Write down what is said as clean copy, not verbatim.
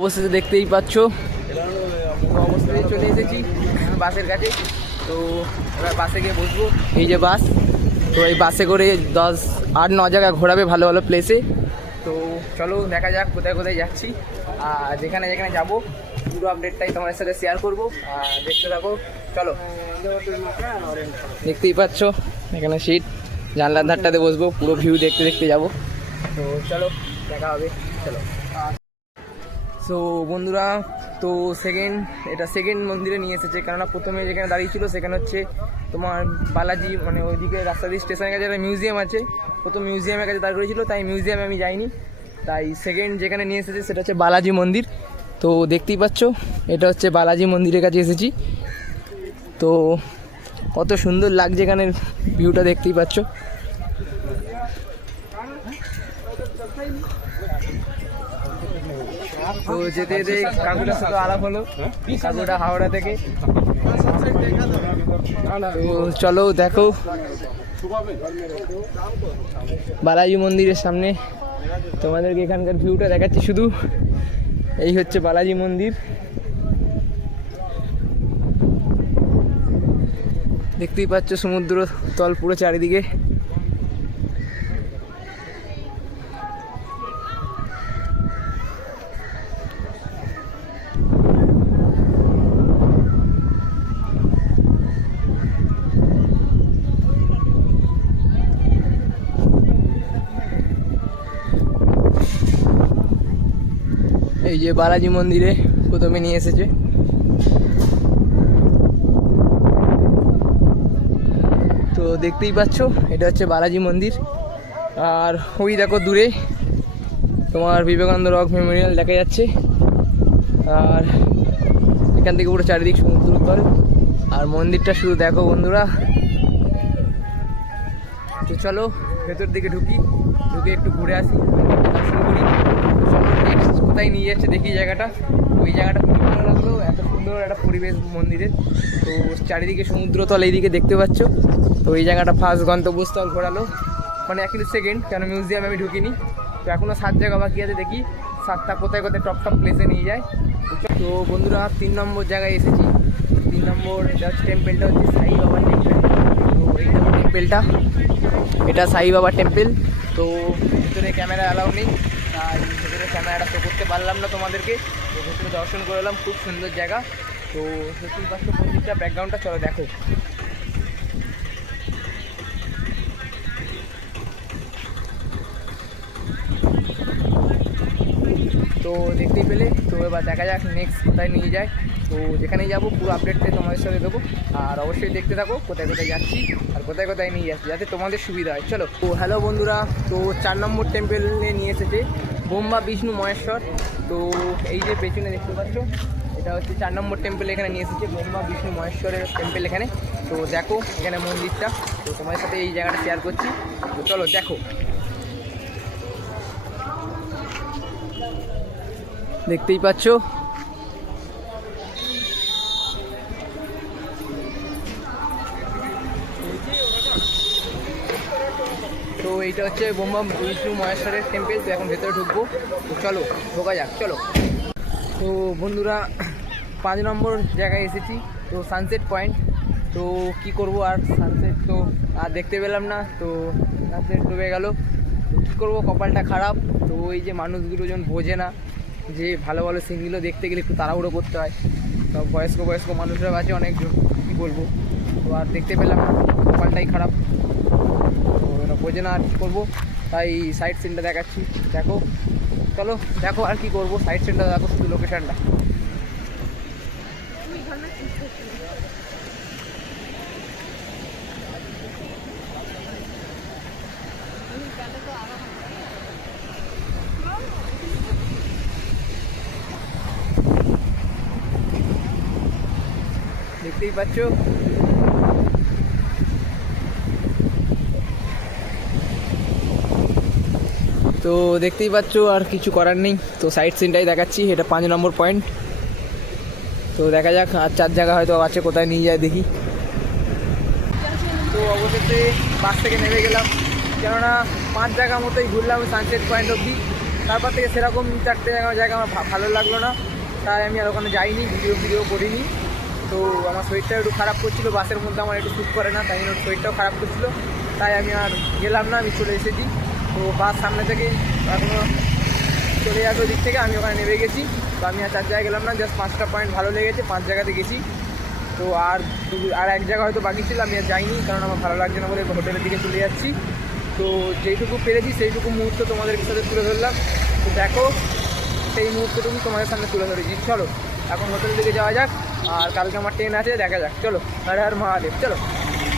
অবশেষে দেখতেই পাচ্ছ অবশেষে চলে এসেছি বাসের কাছে। তো এবার বাসে গিয়ে বসবো। এই যে বাস, তো এই বাসে করে 10-8-9 জায়গা ঘোরাবে ভালো ভালো প্লেসে। তো চলো দেখা যাক কোথায় কোথায় যাচ্ছি, আর যেখানে যেখানে যাবো পুরো আপডেটটাই তোমাদের সাথে শেয়ার করবো। আর দেখতে থাকো, চলো। দেখতেই পাচ্ছ এখানে সিট, জানলার ধারটাতে বসবো, পুরো ভিউ দেখতে দেখতে যাবো। তো চলো দেখা হবে, চলো। সো বন্ধুরা, তো এটা সেকেন্ড মন্দিরে নিয়ে এসেছে, কেননা প্রথমে যেখানে দাঁড়িয়ে ছিল সেখানে হচ্ছে তোমার বালাজি, মানে ওইদিকে রাস্তা দিয়ে স্টেশনের কাছে একটা মিউজিয়াম আছে, প্রথম মিউজিয়ামের কাছে দাঁড় করেছিল, তাই মিউজিয়ামে আমি যাইনি। তাই সেকেন্ড যেখানে নিয়ে এসেছে সেটা হচ্ছে বালাজি মন্দির। তো দেখতেই পাচ্ছ এটা হচ্ছে বালাজি মন্দিরের কাছে এসেছি। তো কত সুন্দর লাগছে এখানের ভিউটা, দেখতেই পাচ্ছ। তো যেতে যেতে কাকুটার সাথে আলাপ হলো, কাকুটা হাওড়া থেকে। তো চলো দেখো বালাজি মন্দিরের সামনে তোমাদেরকে এখানকার ভিউটা দেখাচ্ছি। শুধু এই হচ্ছে বালাজি মন্দির, দেখতেই পাচ্ছ সমুদ্র তল পুরো চারিদিকে। এই যে বালাজি মন্দিরে প্রথমে নিয়ে এসেছে। তো দেখতেই পাচ্ছ এটা হচ্ছে বালাজি মন্দির। আর ওই দেখো দূরে তোমার বিবেকানন্দ রক মেমোরিয়াল দেখা যাচ্ছে। আর এখান থেকে পুরো চারিদিক সমুদ্র তল, আর মন্দিরটা শুধু দেখো বন্ধুরা। তো চলো ভেতর দিকে ঢুকে একটু ঘুরে আসি, দর্শন করি। চলো নেক্সট কোথায় নিয়ে যাচ্ছে দেখি জায়গাটা। ওই জায়গাটা খুব ভালো লাগলো, এত সুন্দর একটা পরিবেশ মন্দিরের। তো চারিদিকে সমুদ্রতল এইদিকে দেখতে পাচ্ছ। তো এই জায়গাটা ফার্স্ট গন্তব্যস্থল ঘোরালো, মানে অ্যাকচুয়ালি সেকেন্ড, কেন মিউজিয়ামে আমি ঢুকিনি। তো এখনও 7 জায়গা বাকি আছে, দেখি 7টা কোথায় কোথায় টপ প্লেসে নিয়ে যায়। তো বন্ধুরা 3 নম্বর জায়গায় এসেছি। 3 নম্বর এটা হচ্ছে টেম্পেলটা হচ্ছে সাই বাবার টেম্পেল। তো এই টেম্পেলটা, এটা সাই বাবার টেম্পেল। তো ভিতরে ক্যামেরা অ্যালাউ নেই, তাই ভিতরে ক্যামেরাটা শো করতে পারলাম না তোমাদেরকে। তো ভিতরে দর্শন করে এলাম, খুব সুন্দর জায়গা। তো দেখতেই পাচ্ছ মন্দিরটা, ব্যাকগ্রাউন্ডটা, চলো দেখো। তো দেখতেই পেলে। তো এবার দেখা যাক নেক্সট কোথায় নিয়ে যায়। তো যেখানেই যাবো পুরো আপডেটটাই তোমাদের সাথে দেবো, আর অবশ্যই দেখতে থাকো কোথায় কোথায় যাচ্ছি আর কোথায় কোথায় নিয়ে যাচ্ছি, যাতে তোমাদের সুবিধা হয়। চলো। তো হ্যালো বন্ধুরা, তো 4 নম্বর টেম্পেলে নিয়ে এসেছে ব্রহ্মা বিষ্ণু মহেশ্বর। তো এই যে পেছনে দেখতে পাচ্ছ এটা হচ্ছে 4 নম্বর টেম্পেল, এখানে নিয়ে এসেছে ব্রহ্মা বিষ্ণু মহেশ্বরের টেম্পেল এখানে। তো দেখো এখানে মন্দিরটা, তো তোমাদের সাথে এই জায়গাটা শেয়ার করছি। তো চলো দেখো। দেখতেই পাচ্ছ তো এইটা হচ্ছে ব্রহ্মা বিষ্ণু মহেশ্বরের টেম্পেল। তো এখন ভেতরে ঢুকবো, তো চলো ঢোকা যাক, চলো। তো বন্ধুরা 5 নম্বর জায়গায় এসেছি, তো সানসেট পয়েন্ট। তো কি করব, আর সানসেট তো আর দেখতে পেলাম না, তো সানসেট ডুবে গেল। তো কী করবো, কপালটা খারাপ। তো ওই যে মানুষগুলো যখন বোঝে না যে ভালো ভালো সিনগুলো দেখতে গেলে একটু তাড়াহুড়ো করতে হয়, তো বয়স্ক মানুষরা আছে অনেকজন, কী বলবো। তো আর দেখতে পেলাম না, কপালটাই খারাপ। তো এটা বোঝে না, আর কী করবো, তাই সাইড সিনটা দেখাচ্ছি, দেখো। চলো দেখো, আর কি করবো, সাইড সিনটা দেখো, শুধু লোকেশানটা। দেখতেই পাচ্ছ। তো দেখতেই পাচ্ছ, আর কিছু করার নেই। তো সাইড সিনটাই দেখাচ্ছি, এটা 5 নম্বর পয়েন্ট। তো দেখা যাক আর 4 জায়গা হয়তো আছে, কোথায় নিয়ে যায় দেখি। তো অবশেষে বাস থেকে নেমে গেলাম, কেননা 5 জায়গা মতোই ঘুরলাম সানসেট পয়েন্ট অবধি। তারপর থেকে সেরকম চারটে জায়গা আমার ভালো লাগলো না, তাই আমি আর ওখানে যাইনি, ভিডিও করিনি। তো আমার শরীরটা একটু খারাপ করছিলো, বাসের মধ্যে আমার একটু শ্যুট করে না, তাই জন্য শরীরটাও খারাপ করছিলো, তাই আমি আর গেলাম না, আমি চলে এসেছি। তো বাস সামনে থেকে এখনও চলে যাবে ওদিক থেকে, আমি ওখানে নেমে গেছি। তো আমি আর 4 জায়গায় গেলাম না, জাস্ট 5টা পয়েন্ট ভালো লেগেছে, 5 জায়গাতে গেছি। তো আর এক জায়গা হয়তো বাকি ছিল, আমি আর যাইনি, কারণ আমার ভালো লাগছে না বলে হোটেলের দিকে চলে যাচ্ছি। তো যেইটুকু পেরেছি সেইটুকু মুহূর্ত তোমাদের সাথে তুলে ধরলাম। তো দেখো সেই মুহূর্তটুকু তোমাদের সামনে তুলে ধরেছি। চলো এখন হোটেলের দিকে যাওয়া যাক, আর কালকে আমার ট্রেন আছে, দেখা যাক। চলো, হর হর মহাদেব, চলো।